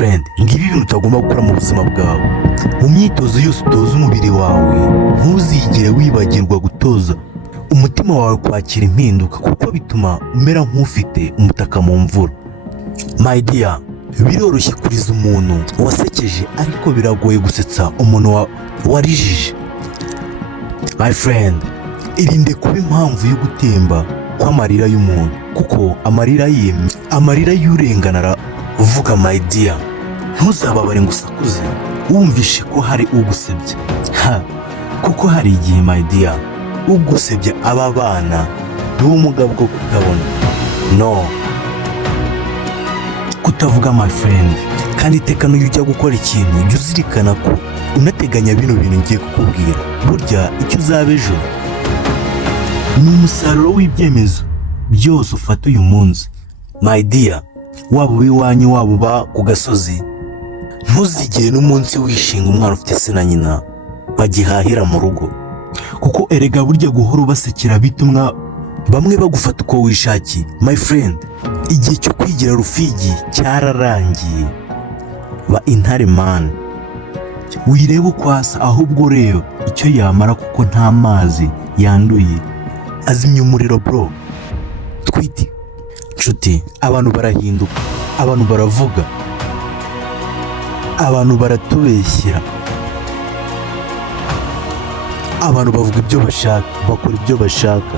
friend, ngibi ibintu utagomba gukora mu buzima bwawe. Mu myitozo yose utoza umubiri wawe, ntuzigere wibagirwa gutoza umutima wawe kwakira impinduka, kuko bituma umera nk'ufite umutaka mu mvura. My dear, biroroshye kuriza umuntu wasekeje, ariko biragoye gusetsa umuntu warijije. My friend, irinde kuba impamvu yo gutemba kw'amarira y'umuntu, kuko amarira y'urengana uvuga. My dear, ntuzababare ngo usakuze wumvishe ko hari ugusebya, kuko hari igihe my dear ugusebya aba bana n'ubumuga bwo kutabona, no kutavuga. My friend, kandi iteka n'uyu ujya gukora ikintu jya uzirikana ko unateganya bino bintu ngiye kukubwira. Burya icyo uzaba ejo ni umusaruro w'ibyemezo byose ufata uyu munsi. My dear, waba uw'iwanyu waba uba ku gasozi, ntuzigere n'umunsi wishinga umwana ufite se na nyina bagihahira mu rugo, kuko erega burya guhora ubasekera bituma bamwe bagufata uko wishakiye. My friend, igihe cyo kwigira rufigi cyararangiye. Ba intare man, wireba uko asa, ahubwo reba icyo yamara, kuko nta mazi yanduye azimya umuriro bro. Twiti nshuti, abantu barahinduka, abantu baravuga, abantu baratubeshyera, abantu bavuga ibyo bashaka, bakora ibyo bashaka.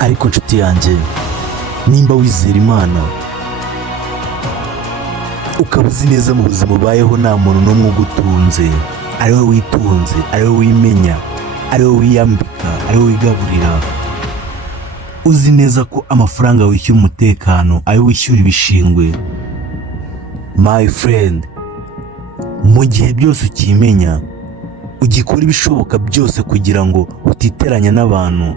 Ariko nshuti yanjye, nimba wizera Imana ukaba uzi neza mu buzima ubayeho nta muntu n'umwe ugutunze, ari we witunze, ari we wimenya, ari we wiyambika, ari we wigaburira, uzi neza ko amafaranga wishyura umutekano ari we wishyura ibishingwe. My friend, mu gihe byose ukimenya, ugikora ibishoboka byose kugira ngo utiteranya n'abantu.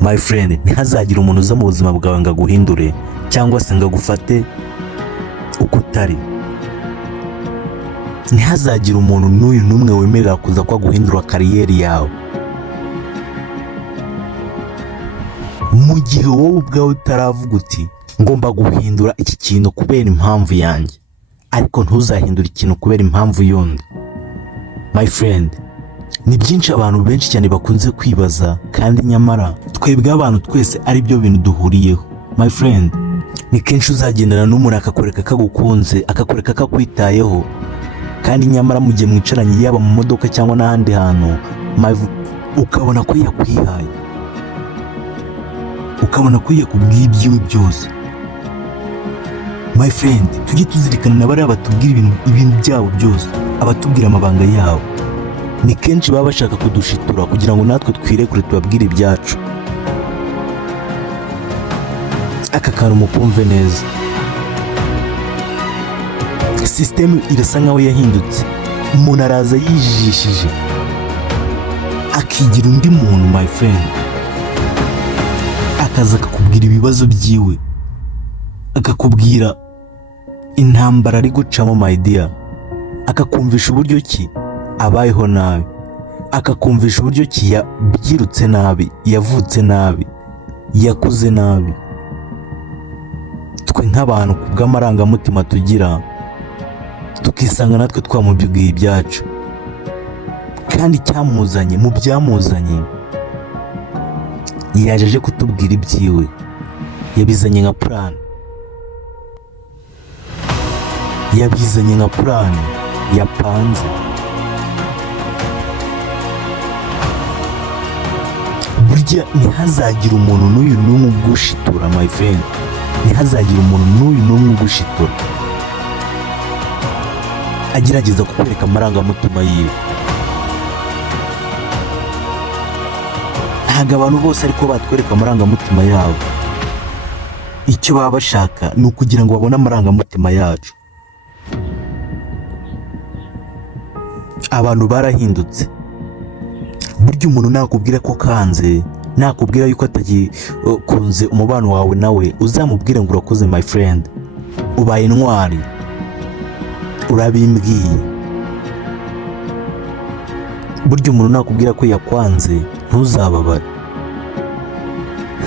My friend, ntihazagire umuntu uza mu buzima bwawe ngo aguhindure cyangwa se ngo agufate uko utari. Ntihazagire umuntu n'uyu n'umwe wemerera kuza ko aguhindura kariyeri yawe, mu gihe wowe ubwawe utaravuga uti ngomba guhindura iki kintu kubera impamvu yanjye, ariko ntuzahindura ikintu kubera impamvu y'undi. My friend, ni byinshi abantu benshi cyane bakunze kwibaza, kandi nyamara twebwe abantu twese ari byo bintu duhuriyeho. My friend, ni kenshi uzagendana n'umuntu akakwereka kagukunze, akakwereka kakwitayeho, kandi nyamara mu gihe mwicaranye yaba mu modoka cyangwa n'ahandi hantu, ukabona ko yakwihaye, ukabona ko yakubwiye ibyiwe byose. My friend, tujye tuzirikana na bariya batubwira ibintu byabo byose, abatubwira amabanga yabo, ni kenshi baba bashaka kudushitura kugira ngo natwe twirekure tubabwire ibyacu. Aka kantu mukumve neza, sisitemu irasa nkaho yahindutse. Umuntu araza yijijishije akigira undi muntu. My friend, akaza akakubwira ibibazo byiwe, akakubwira intambara ari gucamo. My dear, akakumvisha uburyo ki abayeho nabi, akakumvisha uburyo ki yabyirutse nabi, yavutse nabi, yakuze nabi. Twe nk'abantu ku bw'amarangamutima tugira, tukisanga natwe twamubwiye ibyacu, kandi cyamuzanye mu byamuzanye yaje aje kutubwira ibyiwe, yabizanye nka plan, yabizanye nka plan yapanze. Burya ntihazagire umuntu n'uyu n'umwe ugushitura. My friend, ntihazagire umuntu n'uyu n'umwe ugushitura agerageza kukwereka amarangamutima yiwe. Ntabwo abantu bose ariko batwereka amarangamutima yabo. Icyo baba bashaka ni ukugira ngo babone amarangamutima yacu. Abantu barahindutse. Burya umuntu nakubwira ko kanze, nakubwira yuko atagikunze umubano wawe nawe, uzamubwire ngo urakoze. My friend, ubaye intwari, urabimbwiye. Burya umuntu nakubwira ko yakwanze,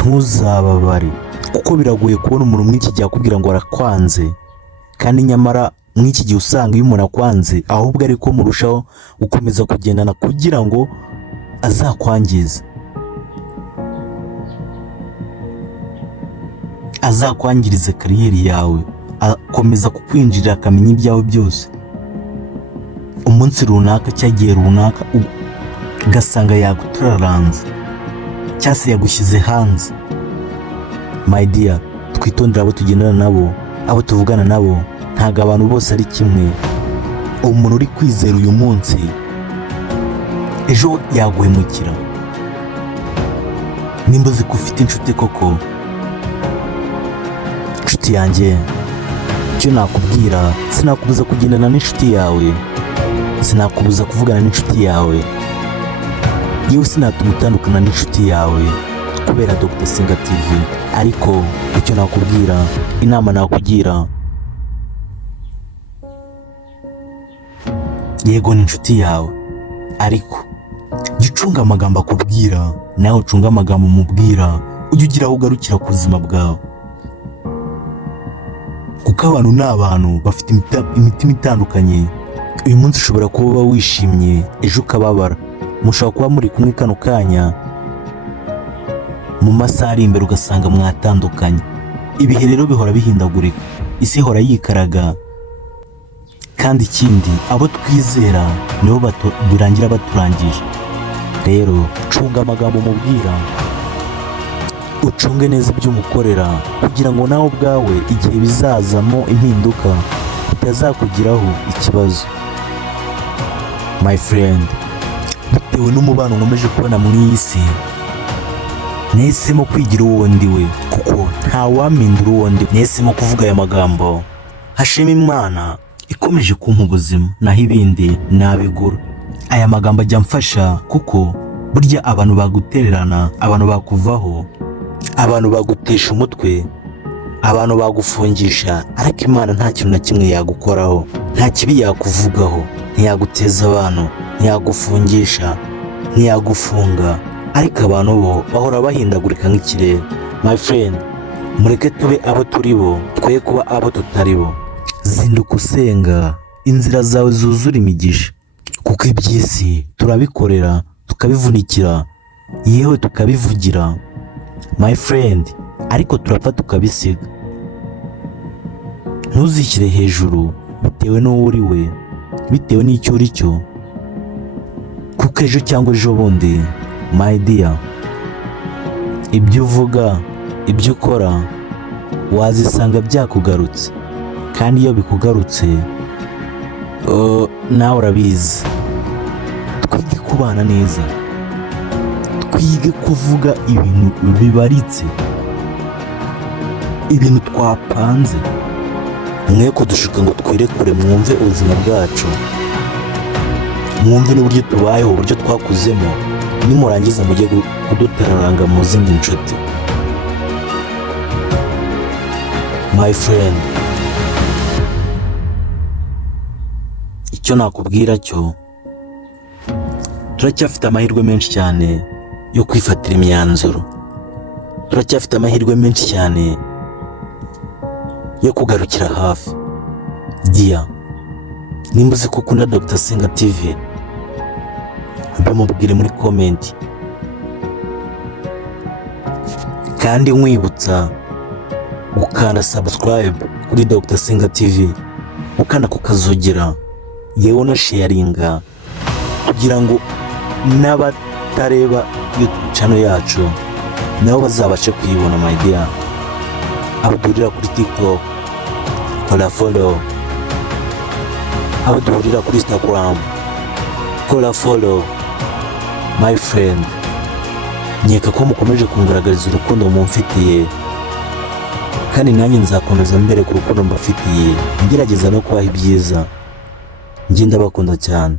ntuzababare, kuko biragoye kubona umuntu mw'iki gihe akubwira ngo arakwanze kandi nyamara mw'iki gihe usanga iyo umuntu akwanze ahubwo ariko murushaho gukomeza kugendana kugira ngo azakwangize, azakwangirize kariyeri yawe, akomeza kukwinjirira akamenya ibyawe byose. Umunsi runaka cyagiye runaka ugasanga yaguturaranze cyangwa se yagushyize hanze. My dear, twitondere abo tugendana nabo, abo tuvugana nabo. Ntabwo abantu bose ari kimwe. Umuntu uri kwizera uyu munsi ejo yaguhemukira. Nimba uzi ko ufite inshuti koko, inshuti yanjye, icyo nakubwira, sinakubuza kugendana n'inshuti yawe, sinakubuza kuvugana n'inshuti yawe, yewe sinatuma utandukana n'inshuti yawe kubera Dr. Senga TV. Ariko icyo nakubwira, inama nakugira, yego ni inshuti yawe, ariko jya ucunga amagambo akubwira, nawe ucunga amagambo umubwira, ujye ugira aho ugarukira ku buzima bwawe, kuko abantu ni abantu bafite imitima itandukanye. Uyu munsi ushobora kuba wishimye, ejo ukababara. Mushobora kuba muri kumwe kano kanya, mu masaha ari imbere ugasanga mwatandukanye. Ibihe rero bihora bihindagurika, isi ihora yikaraga, kandi ikindi abo twizera nibo birangira baturangije. Rero cunga amagambo umubwira, ucunge neza ibyo umukorera, kugira ngo nawe ubwawe igihe bizazamo impinduka bitazakugiraho ikibazo. My friend, bitewe n'umubano nkomeje kubona mu iyi si, nahisemo kwigira uwo ndiwe, kuko ntawamindura uwo ndiwe. Nahisemo kuvuga aya magambo, hashima Imana ikomeje kumpa ubuzima, naho ibindi nabigura. Aya magambo ajya amfasha, kuko burya abantu bagutererana, abantu bakuvaho, abantu bagutesha umutwe, abantu bagufungisha, ariko Imana nta kintu na kimwe yagukoraho, nta kibi yakuvugaho, ntiyaguteza abantu, ntiyagufungisha, ntiyagufunga, ariko abantu bo bahora bahindagurika nk'ikirere. My friend, mureke tube abo turi bo, twe kuba abo tutari bo. Zinduka usenga, inzira zawe zuzura imigisha, kuko iby'isi turabikorera, tukabivunikira, yewe tukabivugira, my friend, ariko turapfa tukabisiga. Ntuzishyire hejuru bitewe n'uwo uri we, bitewe n'icyo uri cyo, kuko ejo cyangwa ejo bundi, my dear, ibyo uvuga, ibyo ukora, wazisanga byakugarutse. Kandi iyo bikugarutse, nawe urabizi. Twige kubana neza, twige kuvuga ibintu bibaritse, ibintu twapanze, mwe kudushuka ngo twirekure. Mwumve ubuzima bwacu, mwumve n'uburyo tubayeho, uburyo twakuzemo. Nimurangiza mujye kudutararanga mu zindi nshuti. My friend, icyo nakubwira cyo, turacyafite amahirwe menshi cyane yo kwifatira imyanzuro, turacyafite amahirwe menshi cyane yo kugarukira hafi. Dia, nimba uzi ko ukunda Dr. Senga TV, mubwire muri comment, kandi nkwibutsa gukanda subscribe kuri Dr. Senga TV, ukanda kukazogera, yewe unasharinga, kugira ngo n'abatareba YouTube channel yacu nabo bazabashe kuyibona. My dear, abo duhurira kuri TikTok, kora follow, abo duhurira kuri Instagram, kora follow. My friend, nkeka ko mukomeje kungaragariza urukundo mumfitiye, kandi nanjye nzakomeza mbere ku rukundo mbafitiye, ngerageza no kubaha ibyiza. Njye ndabakunda cyane.